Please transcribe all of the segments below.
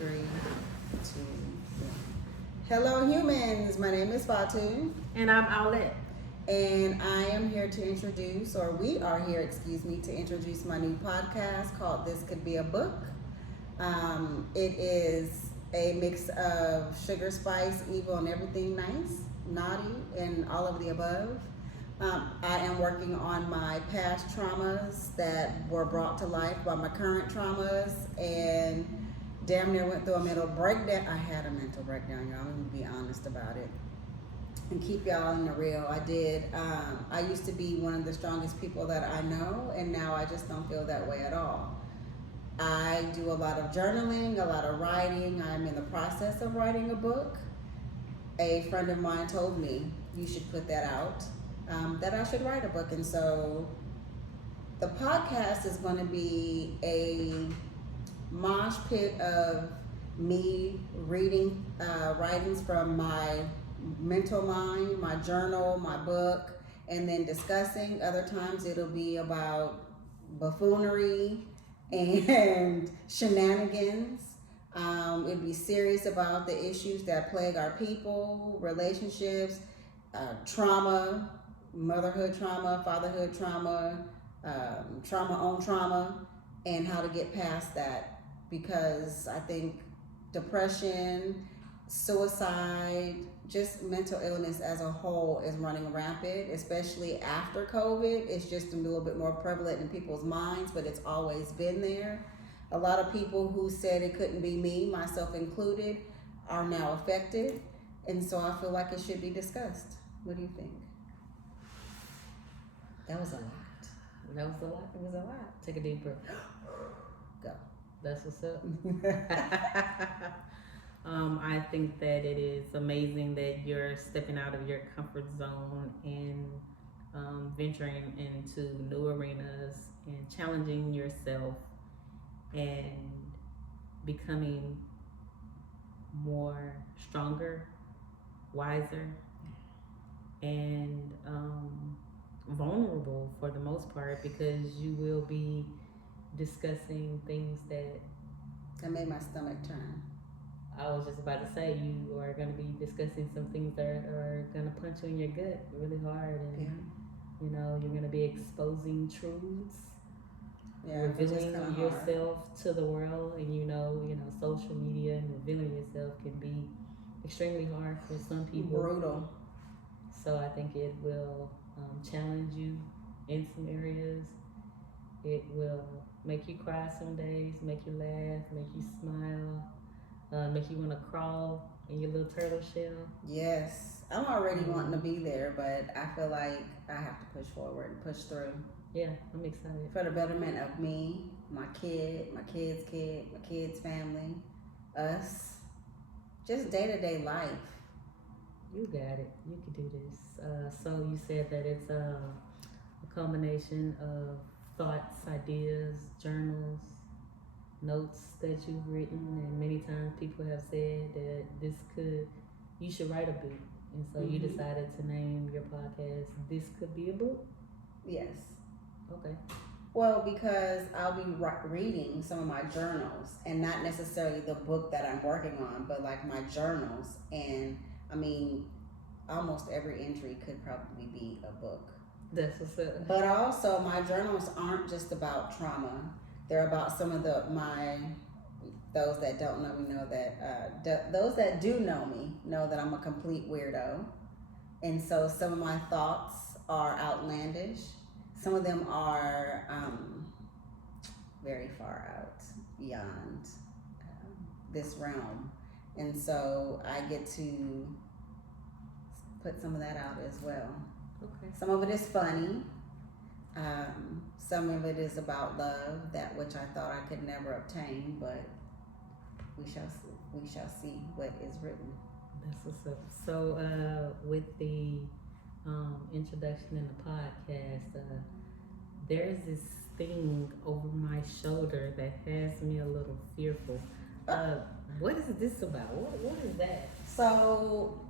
3, 2, 1. Hello, humans. My name is Fatu. And I'm Owlette. And I am here to introduce, or we are here, excuse me, to introduce my new podcast called This Could Be a Book. It is a mix of sugar, spice, evil, and everything nice, naughty, and all of the above. I am working on my past traumas that were brought to life by my current traumas, and damn near went through a mental breakdown. I had a mental breakdown, y'all. I'm gonna be honest about it and keep y'all in the real. I did. I used to be one of the strongest people that I know, and now I just don't feel that way at all. I do a lot of journaling, a lot of writing. I'm in the process of writing a book. A friend of mine told me, you should put that out, that I should write a book. And so the podcast is going to be a mosh pit of me reading writings from my mental mind, my journal, my book, and then discussing. Other times it'll be about buffoonery and shenanigans. It'd be serious about the issues that plague our people, relationships, trauma, motherhood trauma, fatherhood trauma, trauma on trauma, and how to get past that. Because I think depression, suicide, just mental illness as a whole is running rampant, especially after COVID. It's just a little bit more prevalent in people's minds, but it's always been there. A lot of people who said it couldn't be me, myself included, are now affected. And so I feel like it should be discussed. What do you think? That was a lot. That was a lot. It was a lot. Take a deep breath. Go. That's what's up. I think that it is amazing that you're stepping out of your comfort zone and venturing into new arenas and challenging yourself and becoming more stronger, wiser, and vulnerable for the most part, because you will be discussing things that made my stomach turn. I was just about to say, you are going to be discussing some things that are going to punch you in your gut really hard, and you know, you're going to be exposing truths, revealing yourself to the world. And you know, social media and revealing yourself can be extremely hard for some people. Brutal. So I think it will challenge you in some areas. It will make you cry some days, make you laugh, make you smile. Make you want to crawl in your little turtle shell. Yes, I'm already wanting to be there, but I feel like I have to push forward and push through. Yeah, I'm excited. For the betterment of me, my kid, my kid's kid, my kid's family, us, just day-to-day life. You got it. You can do this. So you said that it's a combination of thoughts, ideas, journals, notes that you've written, and many times people have said that you should write a book, and so you decided to name your podcast This Could Be a Book? Yes. Okay. Well, because I'll be reading some of my journals, and not necessarily the book that I'm working on, but like my journals, and I mean, almost every entry could probably be a book. That's what's up. But also, my journals aren't just about trauma. They're about some of those that don't know me know that, those that do know me know that I'm a complete weirdo. And so some of my thoughts are outlandish. Some of them are very far out beyond this realm. And so I get to put some of that out as well. Okay. Some of it is funny. Some of it is about love, that which I thought I could never obtain, but we shall see what is written. That's what's up. So with the introduction in the podcast, there's this thing over my shoulder that has me a little fearful. What is this about? What is that? So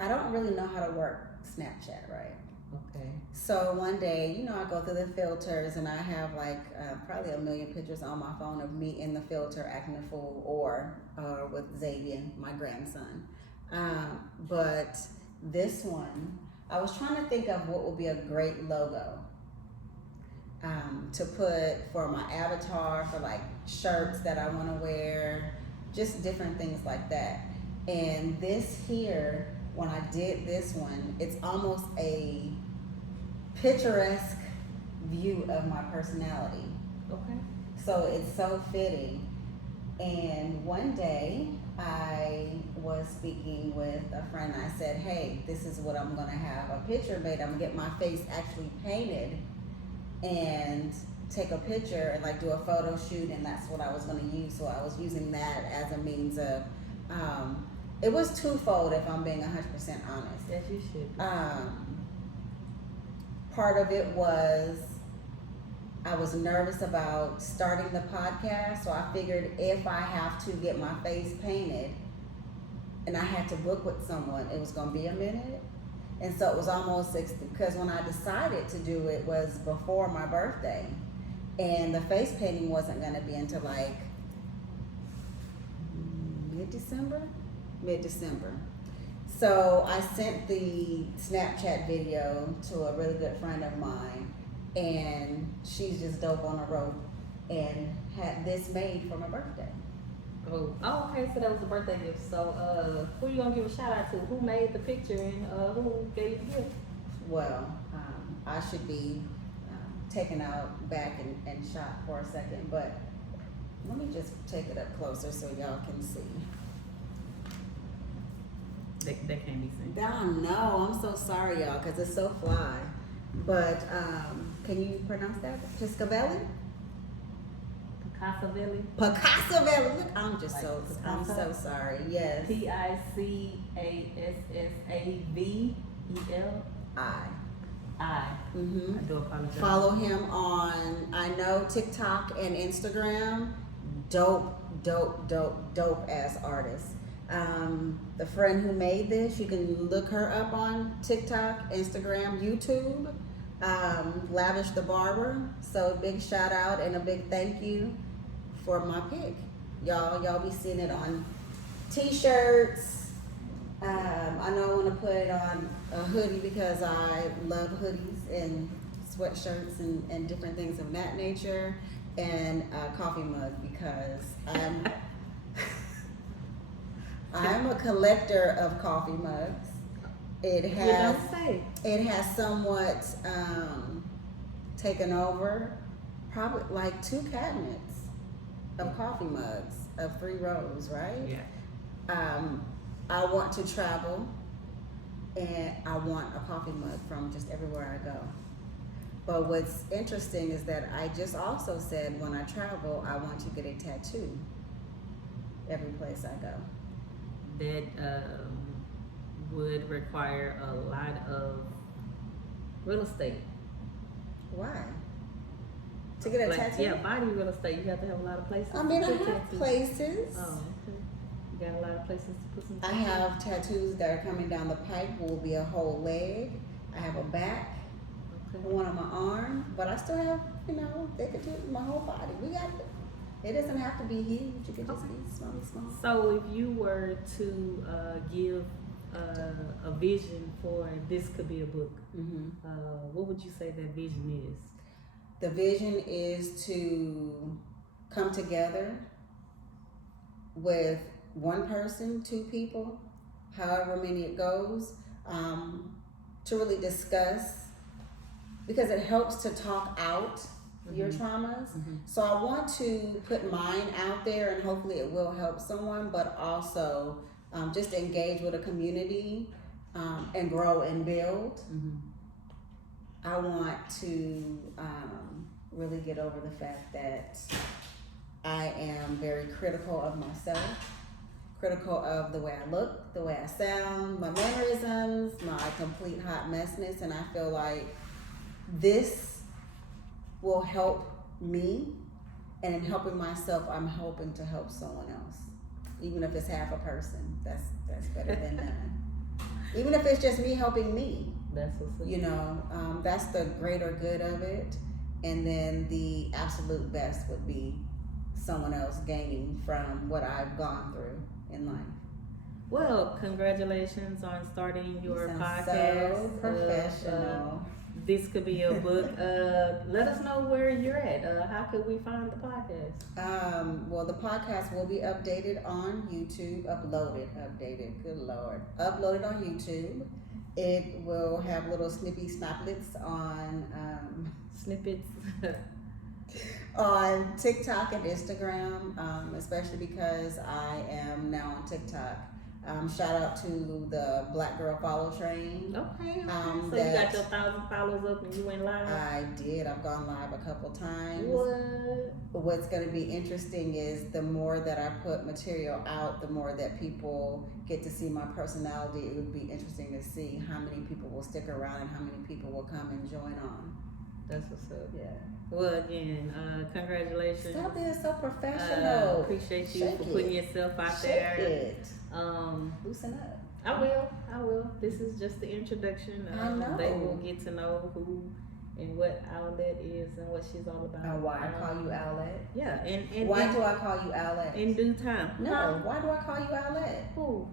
I don't really know how to work Snapchat, right? Okay. So one day, you know, I go through the filters and I have like probably 1 million pictures on my phone of me in the filter acting a fool or with Xavier, my grandson. But this one, I was trying to think of what would be a great logo to put for my avatar, for like shirts that I want to wear, just different things like that. And this here, when I did this one, it's almost a picturesque view of my personality. Okay. So it's so fitting. And one day I was speaking with a friend. I said, hey, this is what I'm going to have a picture made. I'm going to get my face actually painted and take a picture and like do a photo shoot. And that's what I was going to use. So I was using that as a means of, it was twofold if I'm being 100% honest. Yes, you should. Part of it was I was nervous about starting the podcast, so I figured if I have to get my face painted and I had to book with someone, it was going to be a minute. And so it was almost, because when I decided to do it was before my birthday, and the face painting wasn't going to be until like mid-December. So I sent the Snapchat video to a really good friend of mine, and she's just dope on the rope and had this made for my birthday. Oh, okay. So that was the birthday gift. So, who you gonna give a shout out to? Who made the picture and who gave you the gift? Well, I should be taken out back and shot for a second, but let me just take it up closer so y'all can see. That can't be seen. I know, I'm so sorry, y'all, because it's so fly. But can you pronounce that? Piscavelli? Picassavelli. Look, I'm so sorry. Yes. Picassavel. I do apologize. Follow him on, I know, TikTok and Instagram. Dope ass artist. The friend who made this, you can look her up on TikTok, Instagram, YouTube. Lavish the Barber. So big shout out and a big thank you for my pick. Y'all be seeing it on t-shirts. I know I want to put it on a hoodie because I love hoodies and sweatshirts and different things of that nature, and a coffee mug because I'm a collector of coffee mugs. It has somewhat taken over probably like 2 cabinets of coffee mugs of 3 rows, right? Yeah. I want to travel and I want a coffee mug from just everywhere I go. But what's interesting is that I just also said when I travel, I want to get a tattoo every place I go. That would require a lot of real estate. Why? To get a tattoo? Yeah, body real estate. You have to have a lot of places. I mean, to I put have tattoos. places. Oh, okay. You got a lot of places to put some I tattoos. have tattoos that are coming down the pipe. Will be a whole leg. I have a back, Okay. one on my arm, but I still have, they could do my whole body. We got it. It doesn't have to be huge. It could just be small. So if you were to give a vision for this could be a book, what would you say that vision is? The vision is to come together with one person, 2 people, however many it goes, to really discuss, because it helps to talk out your traumas. So I want to put mine out there and hopefully it will help someone, but also just engage with a community and grow and build. I want to really get over the fact that I am very critical of myself, critical of the way I look, the way I sound, my mannerisms, my complete hot messness, and I feel like this will help me, and in helping myself, I'm hoping to help someone else. Even if it's half a person, that's better than none. Even if it's just me helping me, That's what's up. You know, that's the greater good of it. And then the absolute best would be someone else gaining from what I've gone through in life. Well, congratulations on starting your You sound podcast. so professional. This could be a book. Let us know where you're at. How could we find the podcast? Well, the podcast will be updated on YouTube. Good Lord. Uploaded on YouTube. It will have little snippets on Snippets. on TikTok and Instagram, especially because I am now on TikTok. Shout out to the Black Girl Follow Train. Okay. So you got your 1,000 followers up and you went live? I did. I've gone live a couple times. What? What's going to be interesting is the more that I put material out, the more that people get to see my personality. It would be interesting to see how many people will stick around and how many people will come and join on. That's what's up. Yeah. Well, again, congratulations. Stop being so professional. Appreciate you Shake for it. putting yourself out Shake there. it. Loosen up. I will. This is just the introduction. I know. They will get to know who and what Owlette is and what she's all about. And why I call you Owlette? Yeah, and Why do I call you Owlette? in due time? No, why do I call you Owlette? Who?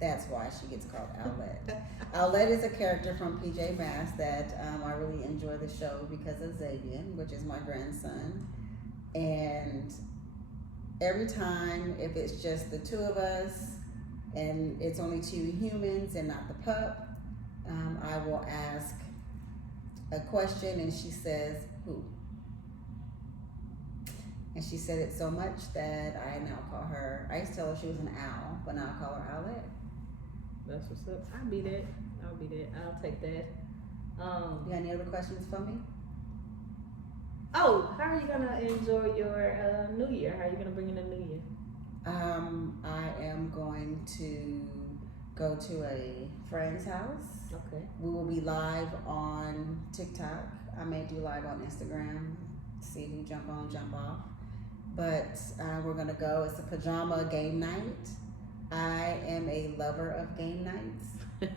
That's why she gets called Owlette. Owlette is a character from PJ Masks that I really enjoy the show because of Xavier, which is my grandson. And every time, if it's just the two of us and it's only two humans and not the pup, I will ask a question and she says, who? And she said it so much that I now call her, I used to tell her she was an owl, but now I call her Owlette. That's what's up. I'll be that. I'll take that. You got any other questions for me? Oh, how are you gonna enjoy your New Year? How are you gonna bring in the New Year? I am going to go to a friend's house. Okay. We will be live on TikTok. I may do live on Instagram, see who jump on, jump off. But we're gonna go. It's a pajama game night. I am a lover of game nights.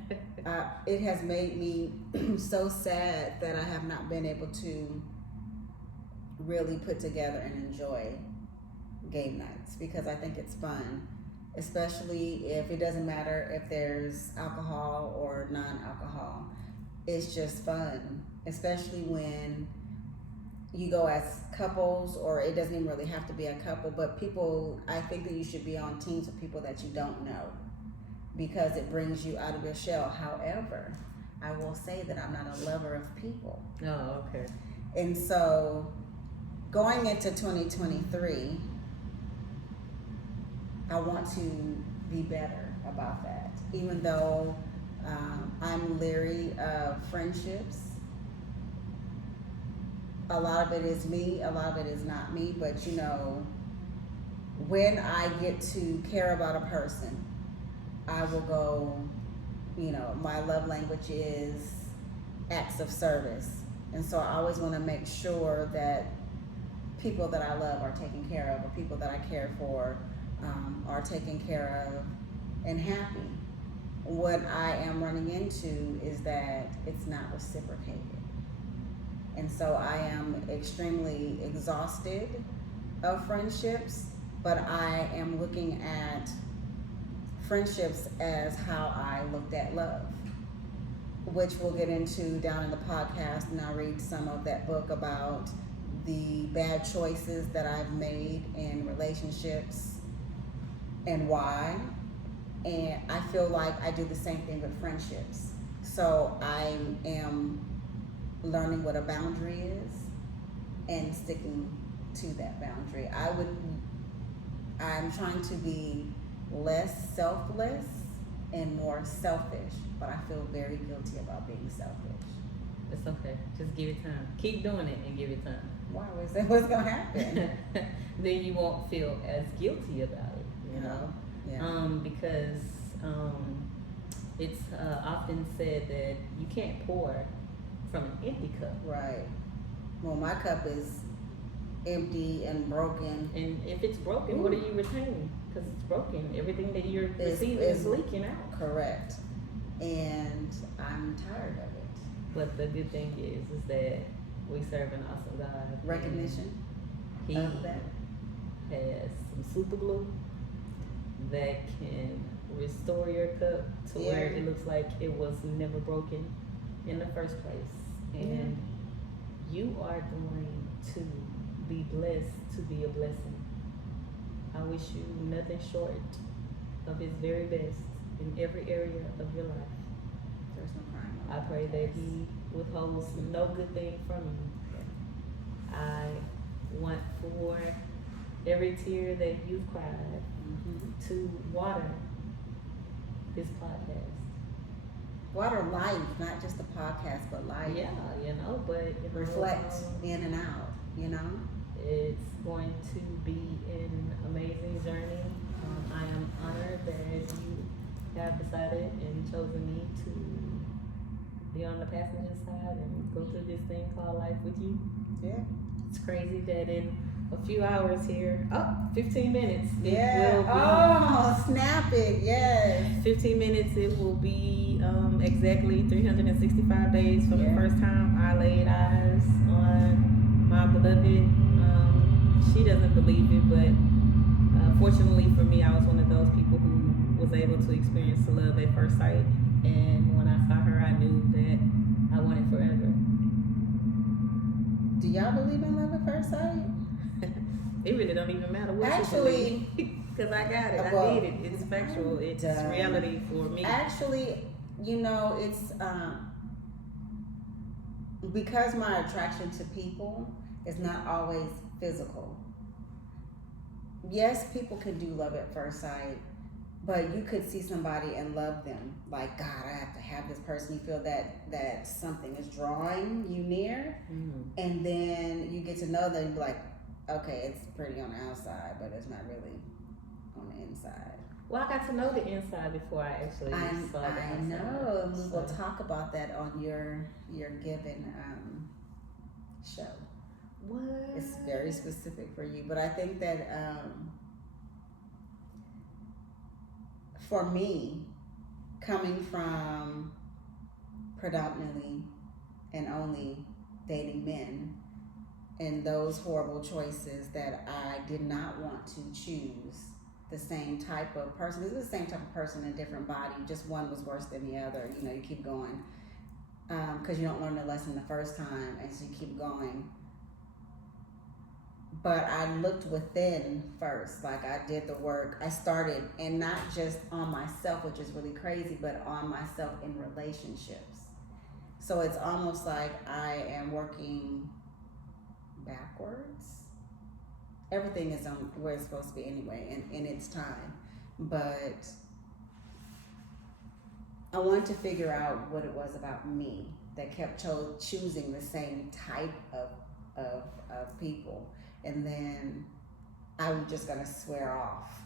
It has made me so sad that I have not been able to really put together and enjoy game nights because I think it's fun, especially if it doesn't matter if there's alcohol or non-alcohol. It's just fun, especially when you go as couples, or it doesn't even really have to be a couple, but people, I think that you should be on teams with people that you don't know because it brings you out of your shell. However, I will say that I'm not a lover of people. Oh, okay. And so going into 2023, I want to be better about that. Even though I'm leery of friendships, a lot of it is me, a lot of it is not me, but you know, when I get to care about a person, I will go, you know, my love language is acts of service. And so I always want to make sure that people that I love are taken care of, or people that I care for are taken care of and happy. What I am running into is that it's not reciprocated. And so I am extremely exhausted of friendships, but I am looking at friendships as how I looked at love, which we'll get into down in the podcast, and I'll read some of that book about the bad choices that I've made in relationships and why. And I feel like I do the same thing with friendships. So I am learning what a boundary is and sticking to that boundary. I'm trying to be less selfless and more selfish, but I feel very guilty about being selfish. It's okay. Just give it time. Keep doing it and give it time. Why? What's gonna happen? Then you won't feel as guilty about it, you know? Yeah. Because it's often said that you can't pour from an empty cup. Right. Well, my cup is empty and broken. And if it's broken, what are you retaining? Because it's broken. Everything that you're receiving is leaking out. Correct. and I'm tired of it. But the good thing is that we serve an awesome God. Recognition He of that. has some super glue that can restore your cup to where it looks like it was never broken in the first place. And you are going to be blessed to be a blessing. I wish you nothing short of His very best in every area of your life. There's no crime. I pray that He withholds no good thing from you. I want for every tear that you've cried to water this podcast. Water life, not just the podcast, but life. Yeah, but Reflect in and out, It's going to be an amazing journey. I am honored that you have decided and chosen me to be on the passenger side and go through this thing called life with you. Yeah. It's crazy that in a few hours here, 15 minutes. Yeah. Oh, snap it. Yes. 15 minutes, it will be exactly 365 days from the first time I laid eyes on my beloved. She doesn't believe it, but fortunately for me, I was one of those people who was able to experience the love at first sight. And when I saw her, I knew that I wanted forever. Do y'all believe in love at first sight? It really don't even matter what Actually, you believe. Because I got it. Well, I did it. It's factual. It's reality for me. Actually, it's because my attraction to people is not always physical. Yes, people can do love at first sight, but you could see somebody and love them. Like, God, I have to have this person. You feel that something is drawing you near, and then you get to know them and be like, okay, it's pretty on the outside, but it's not really on the inside. Well, I got to know the inside before I actually saw the outside. I know, and we will talk about that on your given show. What? It's very specific for you, but I think that for me, coming from predominantly and only dating men, and those horrible choices that I did not want to choose the same type of person. This is the same type of person in a different body. Just one was worse than the other. You keep going because you don't learn the lesson the first time, and so you keep going. But I looked within first. Like, I did the work. I started, and not just on myself, which is really crazy, but on myself in relationships. So it's almost like I am working backwards. Everything is on where it's supposed to be anyway, in its time. But I wanted to figure out what it was about me that kept choosing the same type of people. And then I was just gonna swear off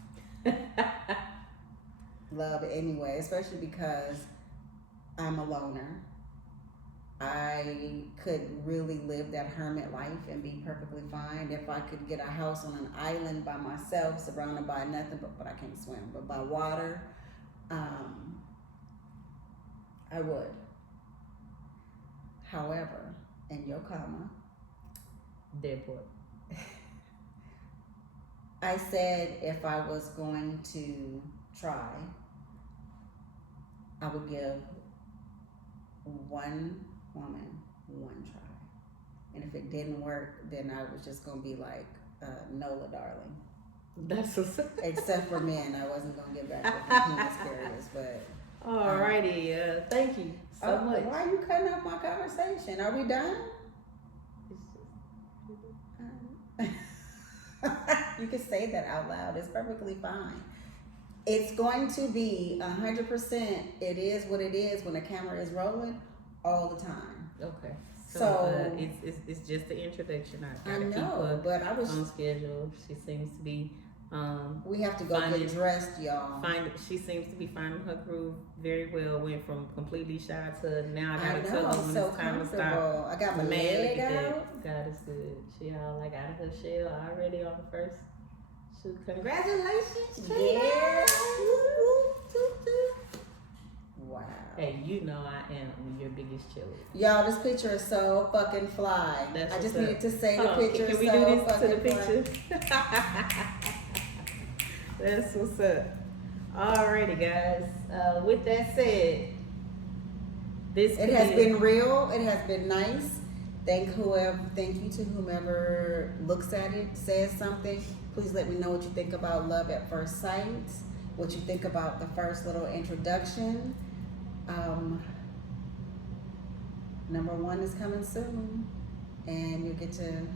love anyway, especially because I'm a loner. I could really live that hermit life and be perfectly fine if I could get a house on an island by myself, surrounded by nothing but I can't swim, but by water. I would. However, in your comma, Deadpool. I said if I was going to try, I would give one woman one try. And if it didn't work, then I was just going to be like Nola Darling. That's Except for men, I wasn't going to get back with the penis carriers, but... Alrighty, thank you so much. Why are you cutting off my conversation? Are we done? You can say that out loud. It's perfectly fine. It's going to be 100%. It is what it is when the camera is rolling all the time. Okay. So it's just the introduction. I know, keep her but I was on schedule. She seems to be. We have to go get dressed, y'all. She seems to be finding her groove very well. Went from completely shy to now. I gotta tell her when it's time to stop. I got my leg out. God is good. She all like out of her shell already on the first shoot. Congratulations, yeah. Wow. Hey, you know I am your biggest cheerleader. Y'all, this picture is so fucking fly. That's I just what's up. needed to say Hold the on, picture can is we so do this to fucking the fly. picture? That's what's up. Alrighty, guys. With that said, this It has been real. It has been nice. Thank you to whomever looks at it, says something. Please let me know what you think about Love at First Sight. What you think about the first little introduction. Number 1 is coming soon, and you'll get to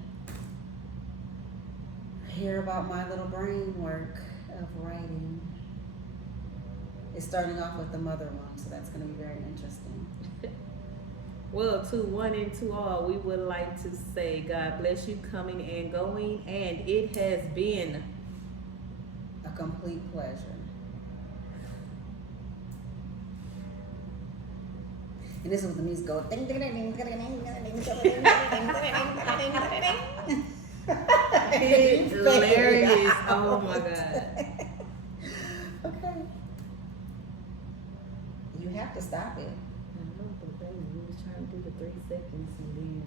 hear about my little brain work of writing. It's starting off with the mother one, so that's going to be very interesting. Well, to one and to all, we would like to say God bless you coming and going, and it has been A complete pleasure. And this is what the music goes. Ding, ding, ding, ding, ding, ding, ding, ding, ding, ding. it's hilarious. Oh my God. Okay. You have to stop it. I know, but baby, we was trying to do the 3 seconds and then